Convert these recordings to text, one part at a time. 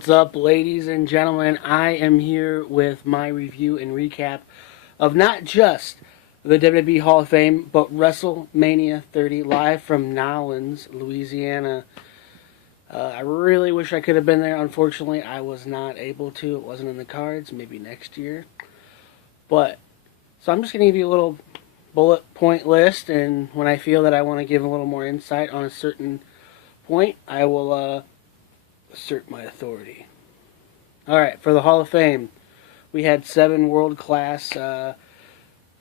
What's up, ladies and gentlemen? I am here with my review and recap of not just the WWE Hall of Fame, but WrestleMania 30 live from Nolens, Louisiana. I really wish I could have been there. Unfortunately, I was not able to. It wasn't in the cards. Maybe next year. So I'm just going to give you a little bullet point list, and when I feel that I want to give a little more insight on a certain point, I will assert my authority. Alright, for the Hall of Fame, we had 7 world-class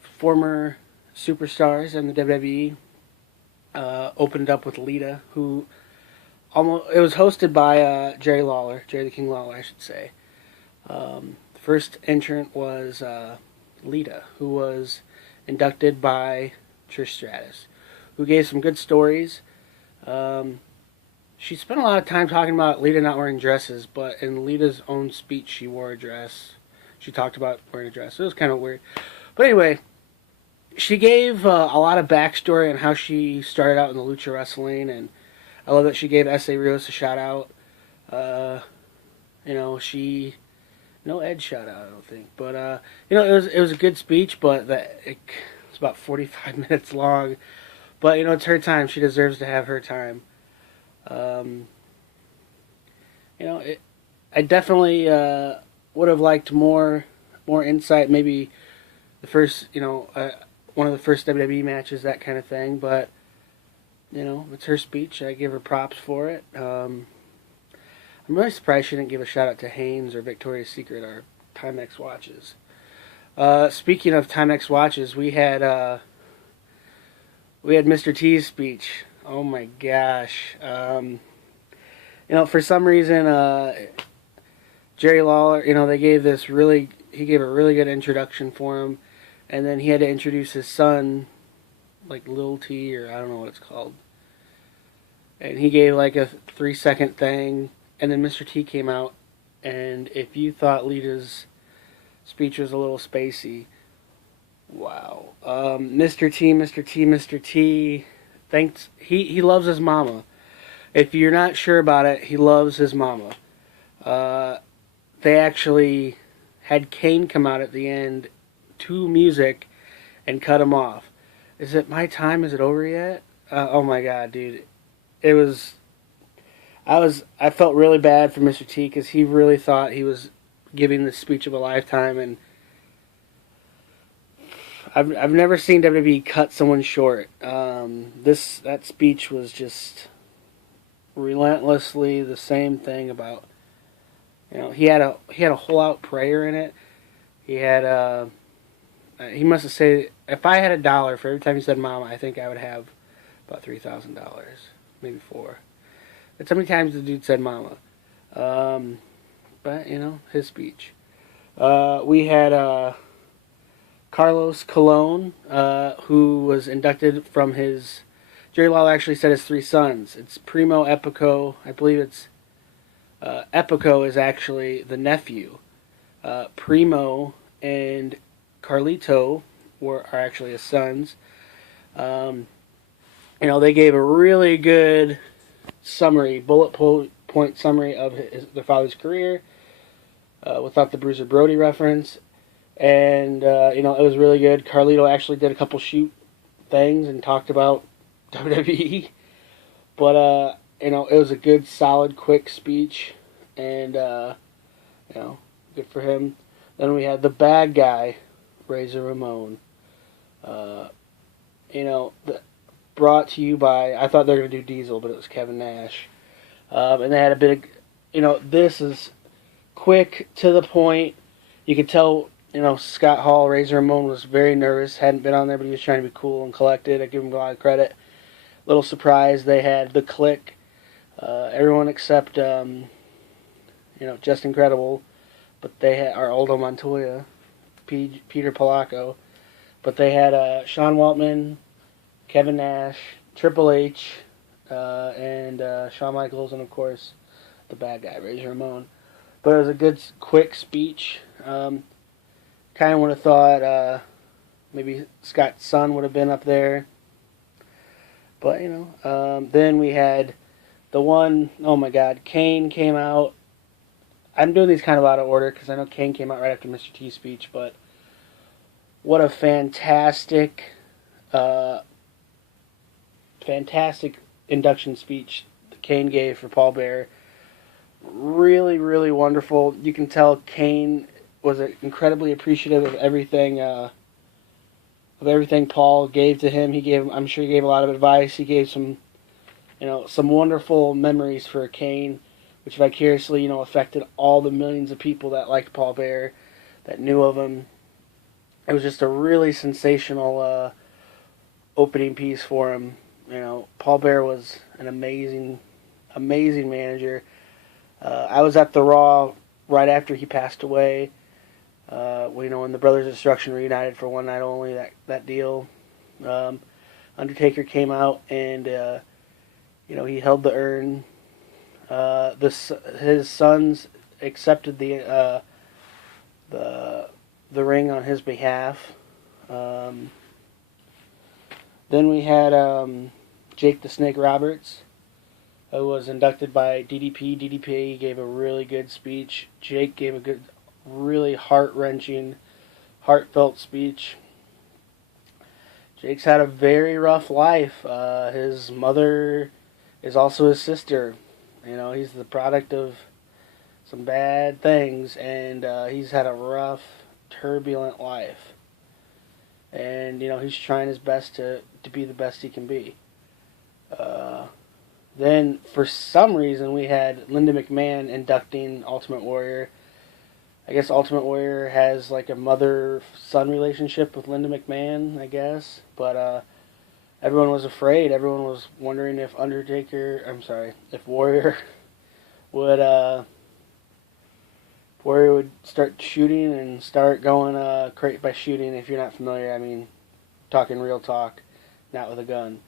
former superstars in the WWE. Opened up with Lita, who it was hosted by Jerry the King Lawler, I should say. The first entrant was Lita, who was inducted by Trish Stratus, who gave some good stories. She spent a lot of time talking about Lita not wearing dresses, but in Lita's own speech, she wore a dress. She talked about wearing a dress. It was kind of weird. But anyway, she gave a lot of backstory on how she started out in the lucha wrestling, and I love that she gave S.A. Rios a shout out. No Ed shout out, I don't think. But it was a good speech, but it was about 45 minutes long. But it's her time. She deserves to have her time. I definitely would have liked more insight. Maybe the first, one of the first WWE matches, that kind of thing. But it's her speech. I give her props for it. I'm really surprised she didn't give a shout out to Hanes or Victoria's Secret or Timex watches. Speaking of Timex watches, we had Mr. T's speech. Oh my gosh. For some reason, Jerry Lawler, he gave a really good introduction for him, and then he had to introduce his son, like Lil T, or I don't know what it's called. And he gave like a 3-second thing, and then Mr. T came out, and if you thought Lita's speech was a little spacey, wow. Mr. T, thanks. He loves his mama. If you're not sure about it, he loves his mama. They actually had Kane come out at the end to music and cut him off. Is it my time? Is it over yet? Oh my god, dude. I felt really bad for Mr. T because he really thought he was giving the speech of a lifetime, and I've never seen WWE cut someone short. That speech was just relentlessly the same thing about, he had a whole out prayer in it. He had he must have said, if I had $1 for every time he said mama, I think I would have about $3,000, maybe 4. That's how many times the dude said mama. But his speech. We had Carlos Colon, who was inducted from his... Jerry Lawler actually said his 3 sons. It's Primo, Epico. I believe it's... Epico is actually the nephew. Primo and Carlito are actually his sons. They gave a really good summary, bullet point summary of their father's career, without the Bruiser Brody reference. And, it was really good. Carlito actually did a couple shoot things and talked about WWE. But, it was a good, solid, quick speech. And, good for him. Then we had the bad guy, Razor Ramon. Brought to you by, I thought they were going to do Diesel, but it was Kevin Nash. And they had a big, this is quick, to the point. You could tell, Scott Hall, Razor Ramon, was very nervous. Hadn't been on there, but he was trying to be cool and collected. I give him a lot of credit. Little surprise, they had the Click. Everyone except, Just Incredible. But they had Aldo Montoya, Peter Polacco. But they had Sean Waltman, Kevin Nash, Triple H, and Shawn Michaels, and of course, the bad guy, Razor Ramon. But it was a good, quick speech. Kind of would have thought maybe Scott's son would have been up there. But, then we had the one, oh my god, Kane came out I'm doing these kind of out of order because I know Kane came out right after Mr. T's speech, but what a fantastic, uh, fantastic induction speech Kane gave for Paul Bearer. Really, really wonderful. You can tell Kane was incredibly appreciative of everything Paul gave to him. I'm sure he gave a lot of advice. He gave some wonderful memories for Kane, which vicariously, affected all the millions of people that liked Paul Bearer, that knew of him. It was just a really sensational opening piece for him. Paul Bearer was an amazing, amazing manager. I was at the Raw right after he passed away. When the Brothers of Destruction reunited for one night only, that deal. Undertaker came out and he held the urn. His sons accepted the ring on his behalf. Then we had Jake the Snake Roberts, who was inducted by DDP. DDP gave a really good speech. Jake gave a good, really heart-wrenching, heartfelt speech. Jake's had a very rough life. His mother is also his sister. He's the product of some bad things, and he's had a rough, turbulent life. And, he's trying his best to be the best he can be. Then, for some reason, we had Linda McMahon inducting Ultimate Warrior. I guess Ultimate Warrior has like a mother-son relationship with Linda McMahon, I guess. But everyone was afraid. Everyone was wondering if if Warrior would start shooting and start going by shooting. If you're not familiar, I mean, talking real talk, not with a gun.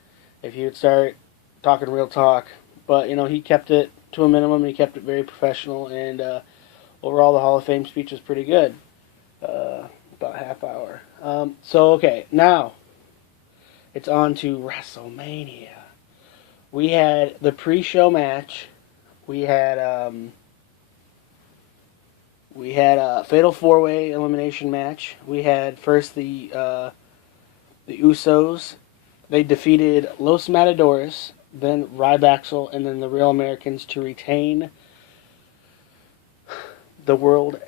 If he would start talking real talk, but he kept it to a minimum. He kept it very professional, and overall the Hall of Fame speech was pretty good. About a half hour. Okay, now it's on to WrestleMania. We had the pre-show match. We had a Fatal 4-Way elimination match. We had first the Usos. They defeated Los Matadores, then Ryback, and then the Real Americans to retain the World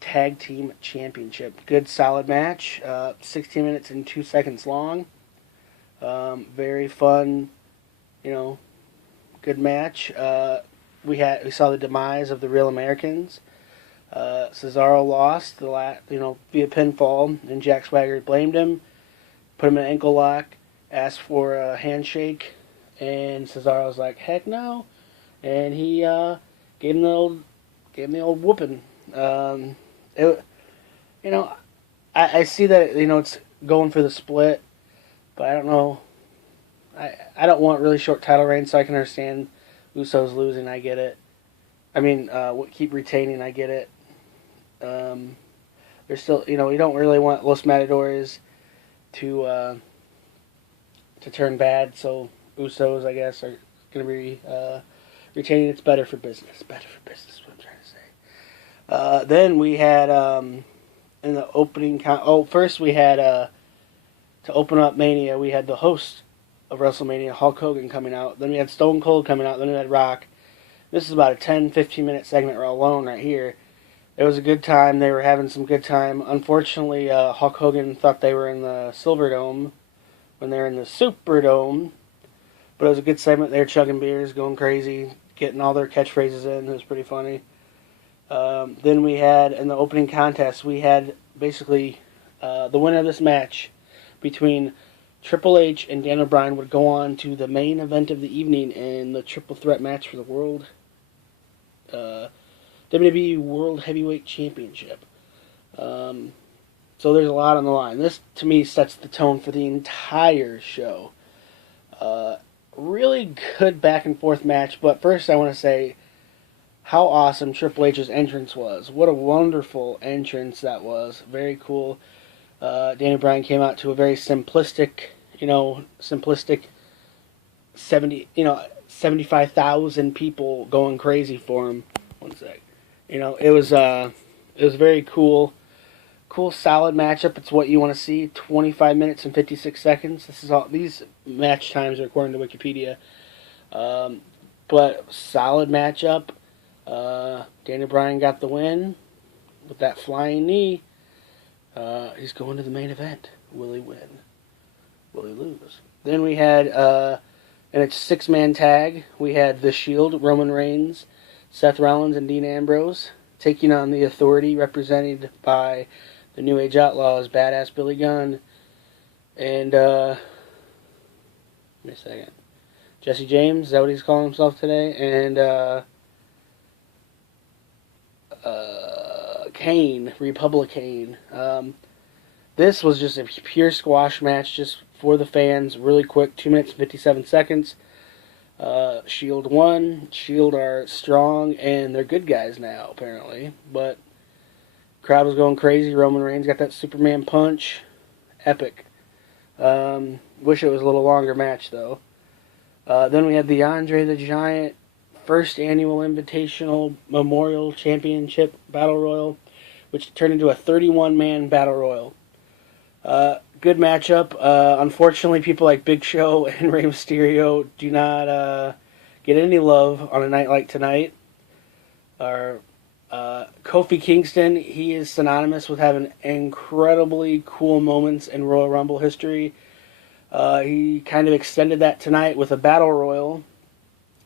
Tag Team Championship. Good, solid match. 16 minutes and 2 seconds long. Very fun, good match. We saw the demise of the Real Americans. Cesaro lost via pinfall, and Jack Swagger blamed him, put him in an ankle lock, asked for a handshake, and Cesaro was like, "Heck no," and he gave him the old whooping. I see that it's going for the split, but I don't know. I don't want really short title reigns, so I can understand Usos losing. I get it. I mean, keep retaining. I get it. There's still, you don't really want Los Matadores to turn bad, so Usos, I guess, are going to be retaining. It's better for business. Better for business is what I'm trying to say. Then we had, in the opening first we had, to open up Mania, we had the host of WrestleMania, Hulk Hogan, coming out. Then we had Stone Cold coming out. Then we had Rock. This is about a 10-15 minute segment alone right here. It was a good time. They were having some good time. Unfortunately, Hulk Hogan thought they were in the Silverdome when they were in the Superdome. But it was a good segment. They were chugging beers, going crazy, getting all their catchphrases in. It was pretty funny. Then we had, in the opening contest, we had basically the winner of this match between Triple H and Daniel Bryan would go on to the main event of the evening in the triple threat match for the WWE World Heavyweight Championship. So there's a lot on the line. This, to me, sets the tone for the entire show. Really good back and forth match, but first I want to say how awesome Triple H's entrance was. What a wonderful entrance that was. Very cool. Daniel Bryan came out to a very simplistic 75,000 people going crazy for him. One sec. It was very cool. Cool, solid matchup. It's what you want to see. 25 minutes and 56 seconds. This is all. These match times are according to Wikipedia. But solid matchup. Daniel Bryan got the win with that flying knee. He's going to the main event. Will he win? Will he lose? Then we had, and it's 6-man tag. We had The Shield, Roman Reigns, Seth Rollins, and Dean Ambrose taking on The Authority, represented by the New Age Outlaws, Badass Billy Gunn, and, give me a second, Jesse James, is that what he's calling himself today? And, Kane, Republic Kane. This was just a pure squash match, just for the fans, really quick, 2 minutes and 57 seconds. Shield won. Shield are strong, and they're good guys now, apparently. But crowd was going crazy. Roman Reigns got that Superman punch. Epic. Wish it was a little longer match, though. Then we had the Andre the Giant first annual Invitational Memorial Championship Battle Royal, which turned into a 31-man Battle Royal. Good matchup. Unfortunately, people like Big Show and Rey Mysterio do not get any love on a night like tonight. Kofi Kingston, he is synonymous with having incredibly cool moments in Royal Rumble history. He kind of extended that tonight with a Battle Royal,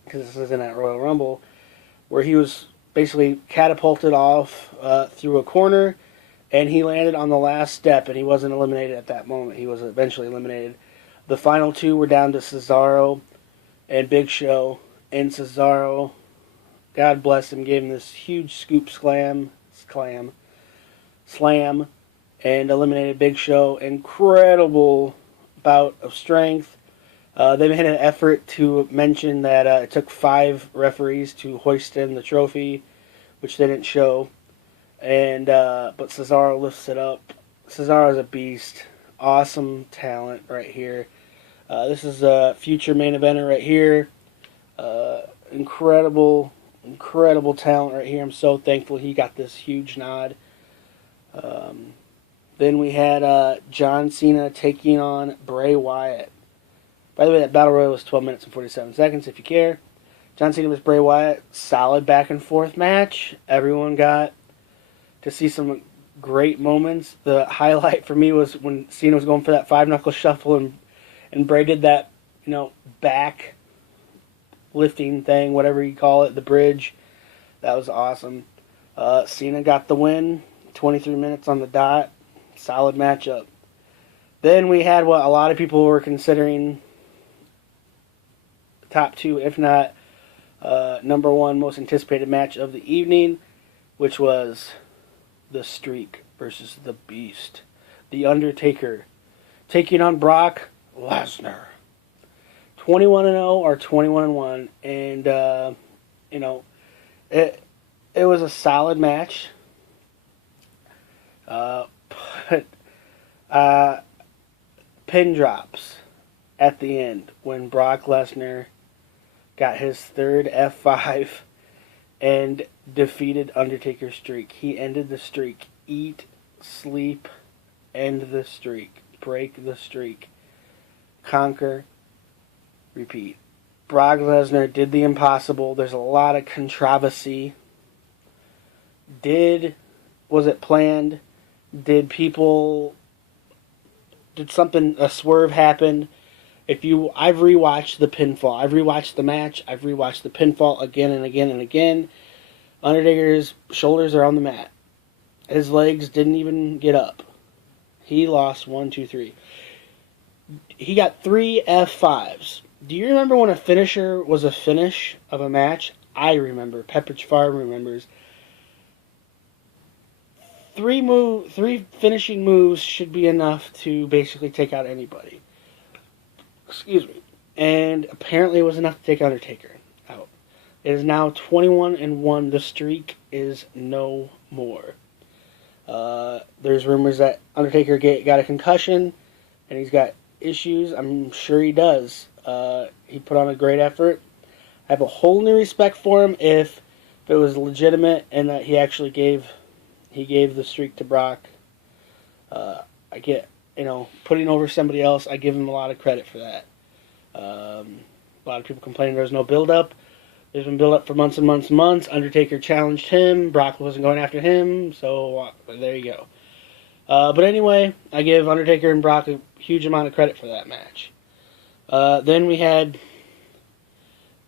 because this isn't at Royal Rumble, where he was basically catapulted off through a corner, and he landed on the last step, and he wasn't eliminated at that moment. He was eventually eliminated. The final two were down to Cesaro and Big Show, and Cesaro, God bless him, gave him this huge scoop slam, and eliminated Big Show. Incredible bout of strength. They made an effort to mention that it took 5 referees to hoist in the trophy, which they didn't show. And but Cesaro lifts it up. Cesaro's a beast. Awesome talent right here. This is a future main eventer right here. Incredible talent right here. I'm so thankful he got this huge nod. Then we had John Cena taking on Bray Wyatt. By the way, that Battle Royal was 12 minutes and 47 seconds, if you care. John Cena vs. Bray Wyatt. Solid back and forth match. Everyone got to see some great moments. The highlight for me was when Cena was going for that 5-knuckle shuffle and Bray did that, back lifting thing, whatever you call it, the bridge. That was awesome. Cena got the win. 23 minutes on the dot. Solid matchup. Then we had what a lot of people were considering top 2, if not number 1 most anticipated match of the evening, which was The Streak versus The Beast. The Undertaker taking on Brock Lesnar. 21-0 or 21-1, and it was a solid match. But pin drops at the end when Brock Lesnar got his 3rd F5 and defeated Undertaker's streak. He ended the streak. Eat, sleep, end the streak. Break the streak. Conquer, repeat. Brock Lesnar did the impossible. There's a lot of controversy. Was it planned? Did a swerve happen? I've rewatched the pinfall. I've rewatched the match. I've rewatched the pinfall again and again and again. Undertaker's shoulders are on the mat. His legs didn't even get up. He lost 1, 2, 3. He got 3 F5s. Do you remember when a finisher was a finish of a match? I remember. Pepperidge Farm remembers. 3 finishing moves should be enough to basically take out anybody. Excuse me. And apparently it was enough to take Undertaker out. It is now 21-1. The streak is no more. There's rumors that Undertaker got a concussion and he's got issues. I'm sure he does. He put on a great effort. I have a whole new respect for him if if it was legitimate and that he actually gave the streak to Brock. I get, putting over somebody else, I give him a lot of credit for that. A lot of people complaining there was no build-up. There's been build-up for months and months and months. Undertaker challenged him. Brock wasn't going after him, so there you go. But anyway, I give Undertaker and Brock a huge amount of credit for that match. Then we had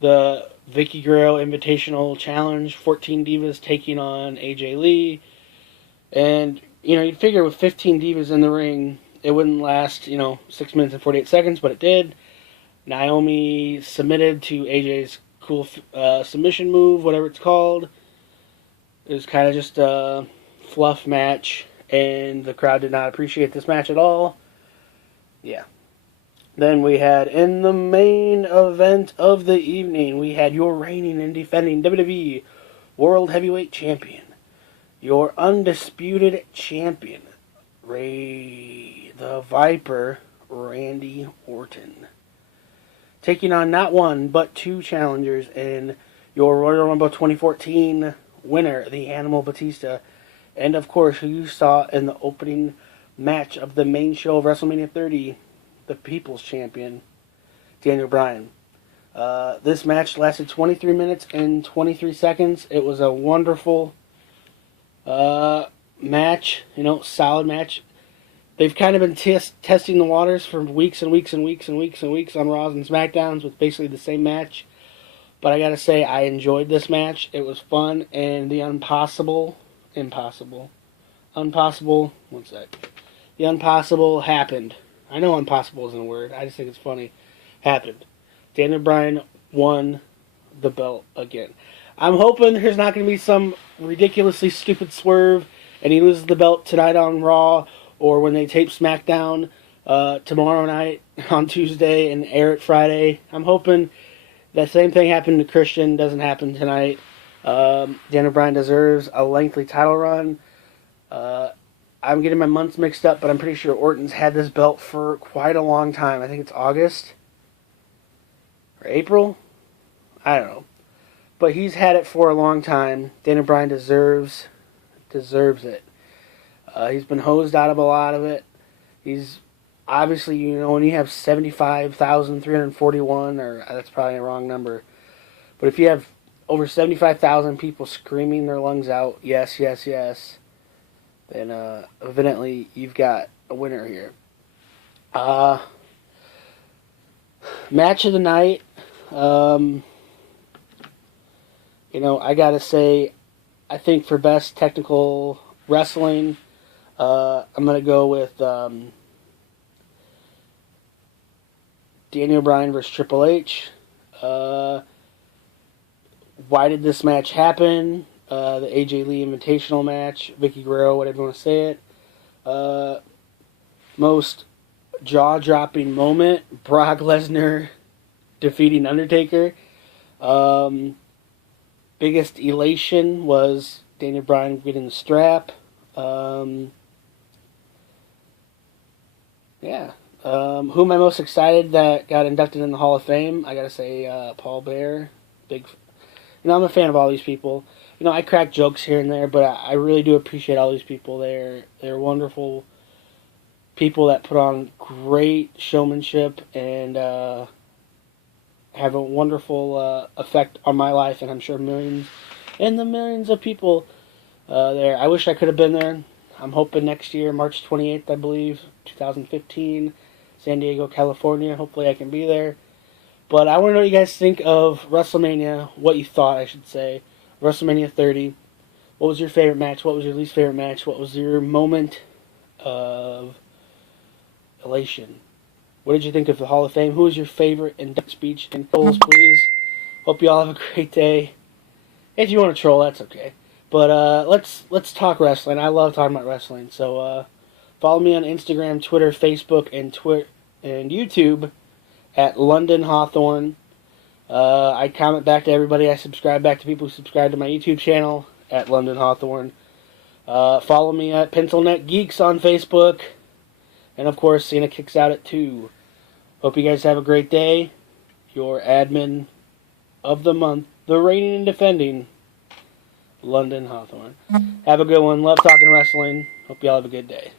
the Vicky Guerrero Invitational Challenge, 14 Divas taking on AJ Lee. And, you'd figure with 15 Divas in the ring, it wouldn't last, 6 minutes and 48 seconds, but it did. Naomi submitted to AJ's cool submission move, whatever it's called. It was kind of just a fluff match, and the crowd did not appreciate this match at all. Yeah. Then we had, in the main event of the evening, we had your reigning and defending WWE World Heavyweight Champion, your undisputed champion, Ray the Viper, Randy Orton, taking on not one, but two challengers in your Royal Rumble 2014 winner, the Animal Batista, and of course, who you saw in the opening match of the main show of WrestleMania 30, the People's Champion, Daniel Bryan. This match lasted 23 minutes and 23 seconds. It was a wonderful match, solid match. They've kind of been testing the waters for weeks and weeks and weeks and weeks and weeks on Raws and SmackDowns with basically the same match. But I gotta say, I enjoyed this match. It was fun, and the impossible happened. I know impossible isn't a word. I just think it's funny. Happened. Daniel Bryan won the belt again. I'm hoping there's not going to be some ridiculously stupid swerve and he loses the belt tonight on Raw, or when they tape SmackDown tomorrow night on Tuesday and air it Friday. I'm hoping that same thing happened to Christian doesn't happen tonight. Daniel Bryan deserves a lengthy title run. I'm getting my months mixed up, but I'm pretty sure Orton's had this belt for quite a long time. I think it's August or April. I don't know. But he's had it for a long time. Daniel Bryan deserves it. He's been hosed out of a lot of it. He's obviously, when you have 75,341, or that's probably a wrong number, but if you have over 75,000 people screaming their lungs out, yes, yes, yes, then evidently you've got a winner here. Match of the night. I gotta say, I think for best technical wrestling, I'm gonna go with Daniel Bryan versus Triple H. Why did this match happen? The AJ Lee Invitational match, Vicky Guerrero, whatever you want to say it. Most jaw-dropping moment, Brock Lesnar defeating Undertaker. Biggest elation was Daniel Bryan getting the strap. Who am I most excited that got inducted in the Hall of Fame? I gotta say Paul Bear. I'm a fan of all these people. I crack jokes here and there, but I really do appreciate all these people. They're wonderful people that put on great showmanship and have a wonderful effect on my life, and I'm sure millions and the millions of people there. I wish I could have been there. I'm hoping next year, March 28th, I believe, 2015, San Diego, California. Hopefully I can be there. But I want to know what you guys think of WrestleMania, what you thought, I should say. WrestleMania 30. What was your favorite match? What was your least favorite match? What was your moment of elation? What did you think of the Hall of Fame? Who was your favorite induction speech? And trolls, please. Hope you all have a great day. If you want to troll, that's okay. But let's talk wrestling. I love talking about wrestling. So follow me on Instagram, Twitter, Facebook, and YouTube at London Hawthorne. I comment back to everybody. I subscribe back to people who subscribe to my YouTube channel at London Hawthorne. Follow me at Pencil Neck Geeks on Facebook. And of course, Cena Kicks Out at 2. Hope you guys have a great day. Your admin of the month, the reigning and defending London Hawthorne. Have a good one. Love talking wrestling. Hope y'all have a good day.